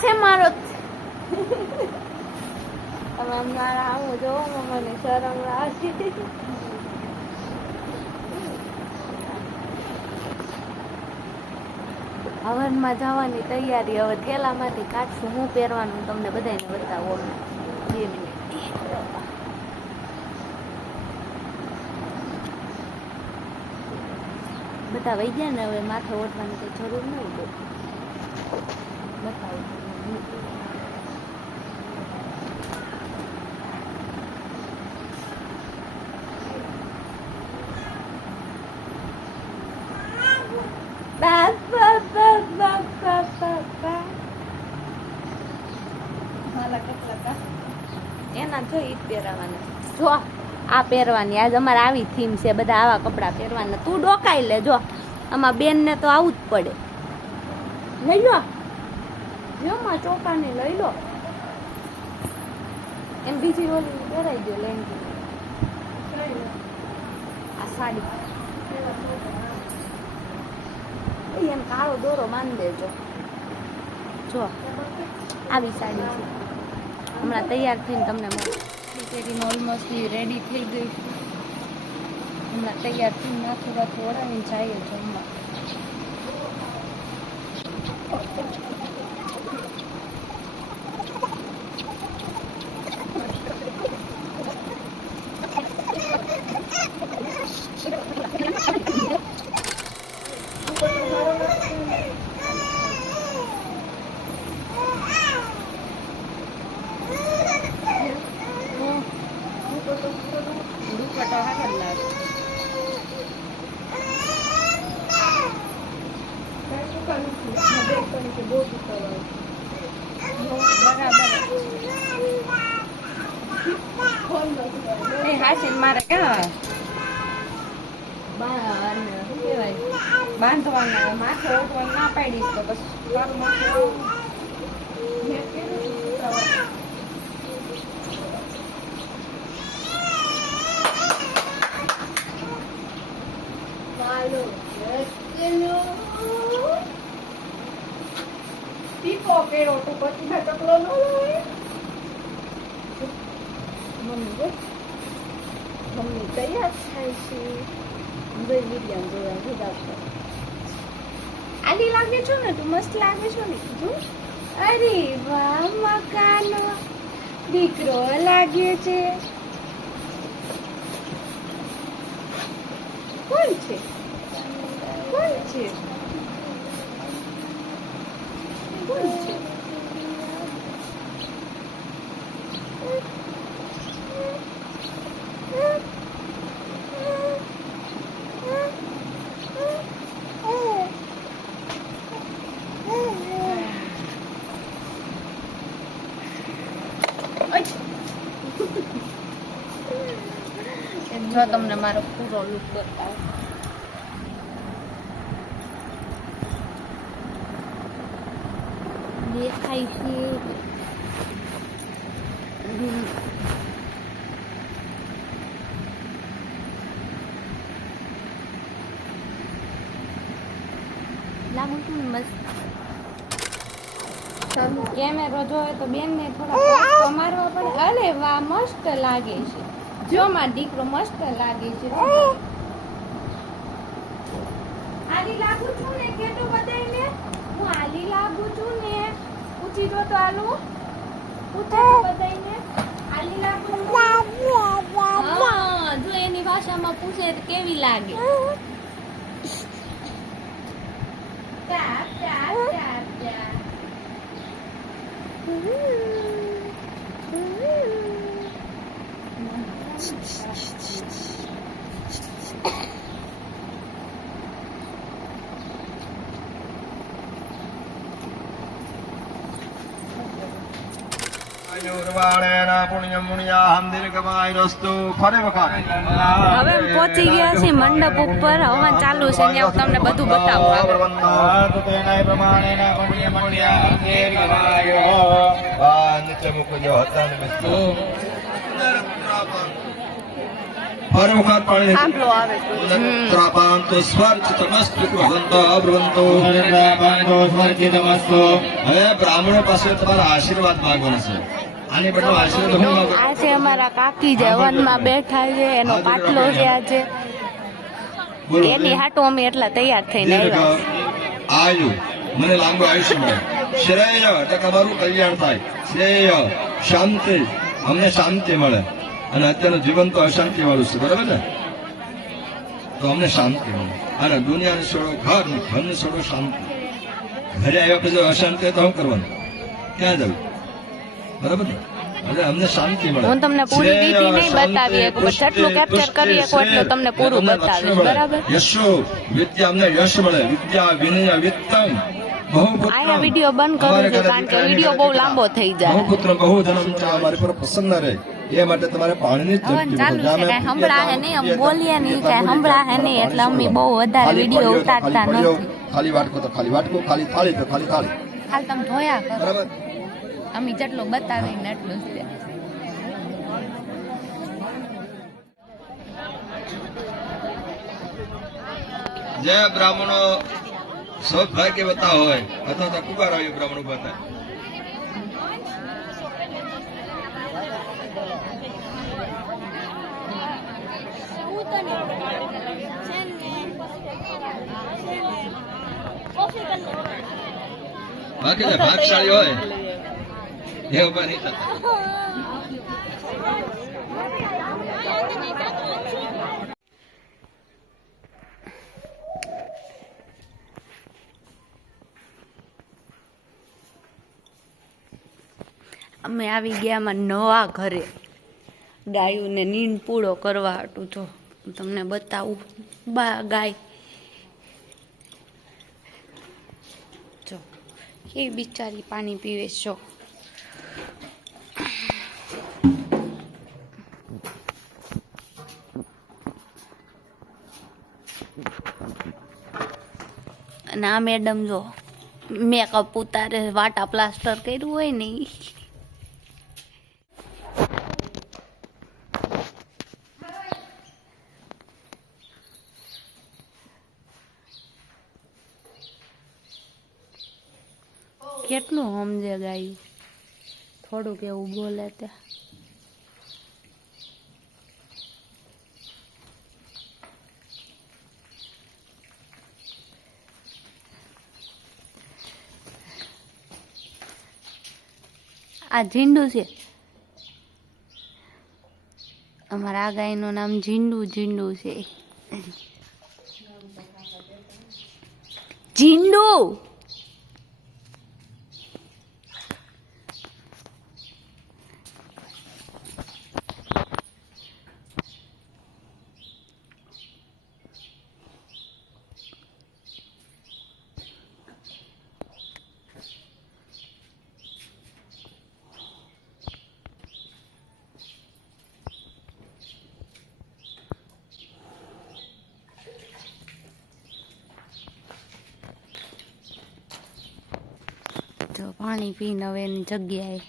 છે મારો તમે મારા આવું જો મને શરમ લાગે હવનમાં જવાની તૈયારી હવે થેલામાંથી કાઢશું હું પહેરવાનું તમને બધાને બતાવો 2 મિનિટ બધા વહી ગયા ને હવે માથે ઓઢવાની કઈ જરૂર નહીં બતાવું એના જો ઈ પહેરવાના જો આ પહેરવાની આજ અમારે આવી થીમ છે બધા આવા કપડા પહેરવાના તું ડોકાઈ લે જો આમાં બેન ને તો આવું જ પડે લઈ લો જો માં ચોકાને લઈ લો એમ બીજી ઓલી પહેરાઈ દો લેંગી આ સાડી એમ કાળો દોરો બાંધી દેજો જો આવી સાડી છે હમણાં તૈયાર થઈને તમને મળે ઓલમોસ્ટ રેડી થઈ ગઈ છે હમણાં તૈયાર થઈને માથું બાથું ઓળાવીને જઈએ જમવા મારે ક્યાં બાંધવાના માથે ઓઢવાનું ના પાડીશ તો બસ પીપો પેરો તો પછી ટકલો ન હોય મમ્મી તૈયાર થાય છે જોઈ વિડીયો જોવા જુદા છે આલી લાગે છો ને તું મસ્ત લાગે છો ને તું અરે વાહ મકાનો દીકરો લાગે છે કોણ છે કોણ છે કોણ છે જો તમને મારો પૂરો લુક બતાવો દેખાય છે લાગુ છું મસ્ત કેમેરો જોવે તો બેન ને થોડા મારવા પડે અરે વાહ મસ્ત લાગે છે જો માં દીકરો મસ્ત લાગે છે આલી લાગુ છું ને કેતો બધાઈને હું આલી લાગુ છું ને પૂછી જો તો આલુ પૂછે બધાઈને આલી લાગુ હા જો એની ભાષામાં પૂછે તો કેવી લાગે ચાર ચાર ચાર ચાર હવે પહોંચી ગયા છે મંડપ ઉપર હવન ચાલુ છે ત્યાં તમને બધું બતાવું हर वक्त पानी આંબલો આવે છે. ત્રાપાંતો સ્વર્ચિતમસ્તુ ભવંતો બ્રવંતો હવે બ્રાહ્મણો પાસે તમારા આશીર્વાદ માંગવાના છે. આની બદલે આશીર્વાદ હું માંગુ? આજે અમારા કાકી જે વનમાં બેઠા છે એનો પાટલો છે આજે બોલો. એની હાટું અમે એટલા તૈયાર થઈને આવ્યા છીએ. આયુ મને લાંબુ આયુષ્ય મળે, શ્રેય એટલે કે અમારું કલ્યાણ થાય, શ્રેય શાંતિ અમને શાંતિ મળે. અને અત્યારનું જીવન તો અશાંતિ વાળું છે, બરાબર ને? તો અમને શાંતિ મળે. અને દુનિયાને છોડો ઘર, ઘરને છોડો શાંતિ. ઘરે આવ્યા પછી અશાંતિ હોય તો શું કરવાનું? ક્યાં જવું? બરાબર ને? એટલે અમને શાંતિ મળે. હું તમને પૂરી વિધિ નહીં બતાવી શકું, પણ જેટલું કેપ્ચર કરી શકું એટલું તમને પૂરું બતાવીશ, બરાબર? યશો વિદ્યા અમને યશ મળે, વિદ્યા વિનય વિત્તમ આયા વિડીયો બંધ કરું છું કારણ કે વિડીયો બહુ લાંબો થઈ જાય. બહુપુત્ર બહુ જન્મ અમારી પર પ્રસન્ન રહે એ માટે તમારે પાણીની જ હવન ચાલુ છે, કાંઈ સંભળાશે નહીં, અમે બોલીએ નહીં, કાંઈ સંભળાશે નહીં, એટલે અમે બહુ વધારે વિડીયો ઉતારતા નથી. ખાલી વાટકો તો ખાલી વાટકો, ખાલી થાળી તો ખાલી થાળી, હાલ તમે જોયા કરો, બરાબર? અમે જેટલું બતાવીને એટલું જ છે. જે બ્રાહ્મણો સૌભાગ્યવતા હોય અથવા તો કુબાર હોય બ્રાહ્મણો બતા બાકી જે ભાગશાળી હોય એ ઉભા નહીં થતા. અમે આવી ગયા માં નવા ઘરે ગાયોને નીંદ પૂળો કરવા હાટું. જો હું તમને બતાવું, ગાય જો એ બિચારી પાણી પીવે છે. જો અને આ મેડમ જો મેકઅપ ઉતારે, વાટા પ્લાસ્ટર કર્યું હોય ને ઈ. કેટલું સમજે ગાયું, થોડુંક એવું બોલે ત્યાં. આ ઝીંડુ છે, અમારા આ ગાયનું નામ ઝીંડુ છે. ઝીંડુ જો પાણી પીને હવે એની જગ્યાએ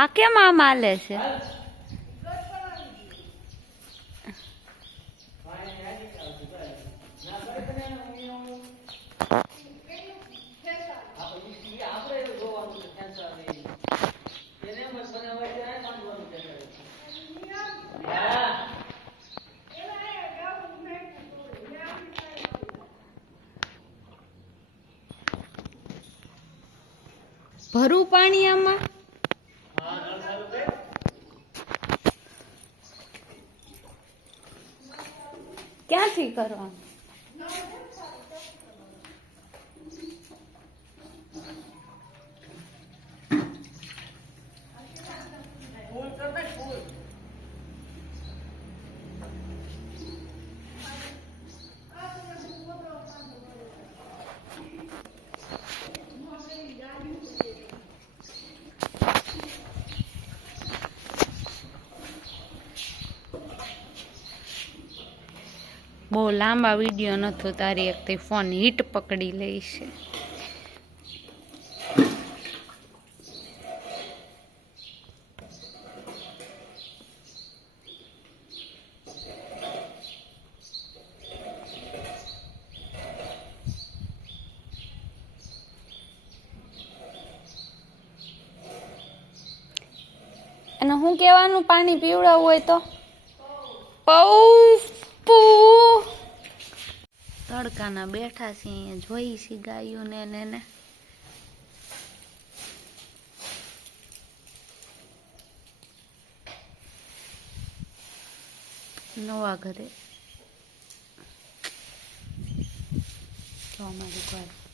આ કેમ આમ હાલે છે? ભરું પાણી આમાં? ક્યાંથી કરવાનું? બહુ લાંબા વિડીયો નતો તારી એક તે ફોન હીટ પકડી લઈશ. અને હું કહેવાનું પાણી પીવડાવવું હોય તો તડકાના બેઠા છે અહીંયા જોઈ છે ગાયોને ને એને નવા ઘરે તો અમારી ઘર